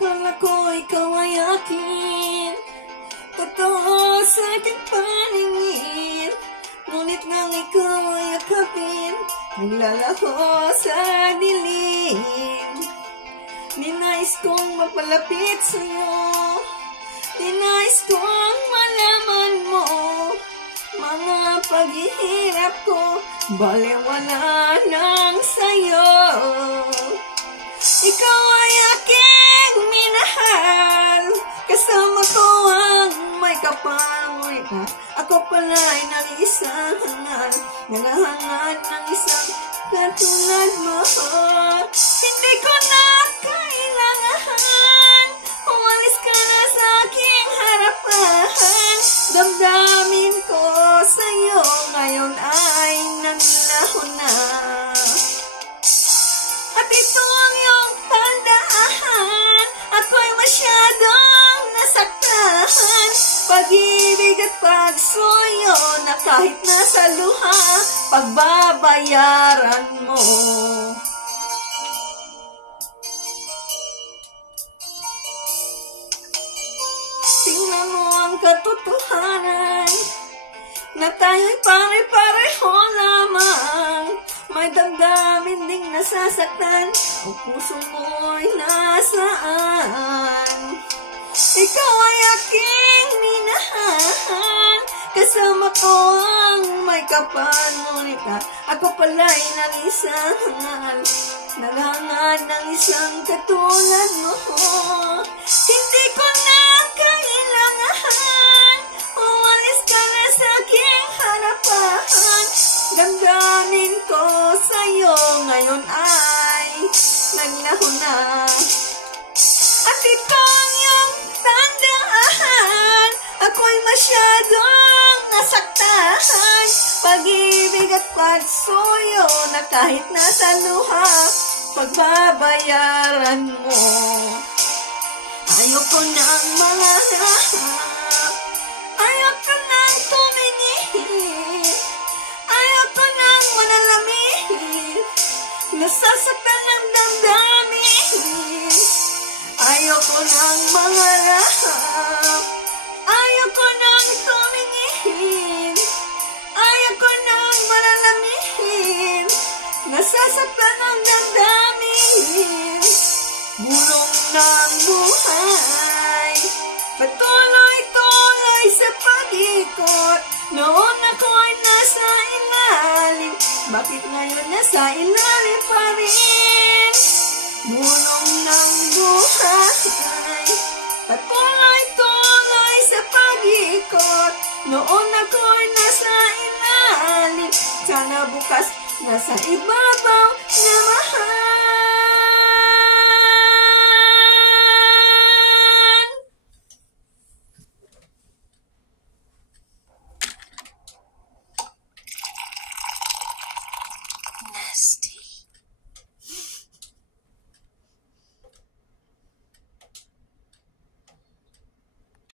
Kala ko ikaw ay akin, totoo sa aking paningin. Ngunit nang ikaw ay akapin, naglalaho sa dilim. Ninais kong mapalapit sa'yo, ninais kong malaman mo mga paghihirap ko, balewala lang sa'yo. Ikaw ay aking minahal, kasama ko ang may kapangyarihan. Ako pala ay nag-iisang hangal, naghahangad ng isang katulad mo. Hindi ko na kailangan, umalis ka na sa aking harapan. Damdamin ko sa'yo ngayon ay naglaho na. At ito ang iyong tandaan, ako'y masyadong nasaktan. Pag-ibig at pagsuyo na kahit nasa luha, pagbabayaran mo. Tingnan mo ang katotohanan, na tayo'y pare-pareho lamang. May damdamin ding nasasaktan, ang puso mo'y nasaan. Ikaw ay aking minahal, kasama ko ang may kapangyarihan. Ako pala'y nag-isang hangal, naghangad ng isang katulad mo. Hindi ko na kailangan, umalis ka na sa aking harapan. Damdamin ko sa'yo ngayon ay naglaho na. At ito ang iyong tandaan, ako'y masyadong nasaktan. Pag-ibig at pagsuyo na kahit nasa luha, pagbabayaran mo. Ayoko nang mangarap, ayoko nang tumingin, ayoko nang manalamin, nasasaktan ng damdamin. Ayoko nang mangarap, ayoko nang tumingin, ayoko nang manalamin, nasasaktan ng damdamin. Bulong ng buhay, patuloy-tuloy sa pag-ikot. Noon ako'y nasa ilalim, bakit ngayon nasa ilalim pa rin? Bulong ng buhay, patuloy-tuloy sa pag-ikot. Noon ako'y nasa ilalim, sana bukas nasa ibabaw na mahal.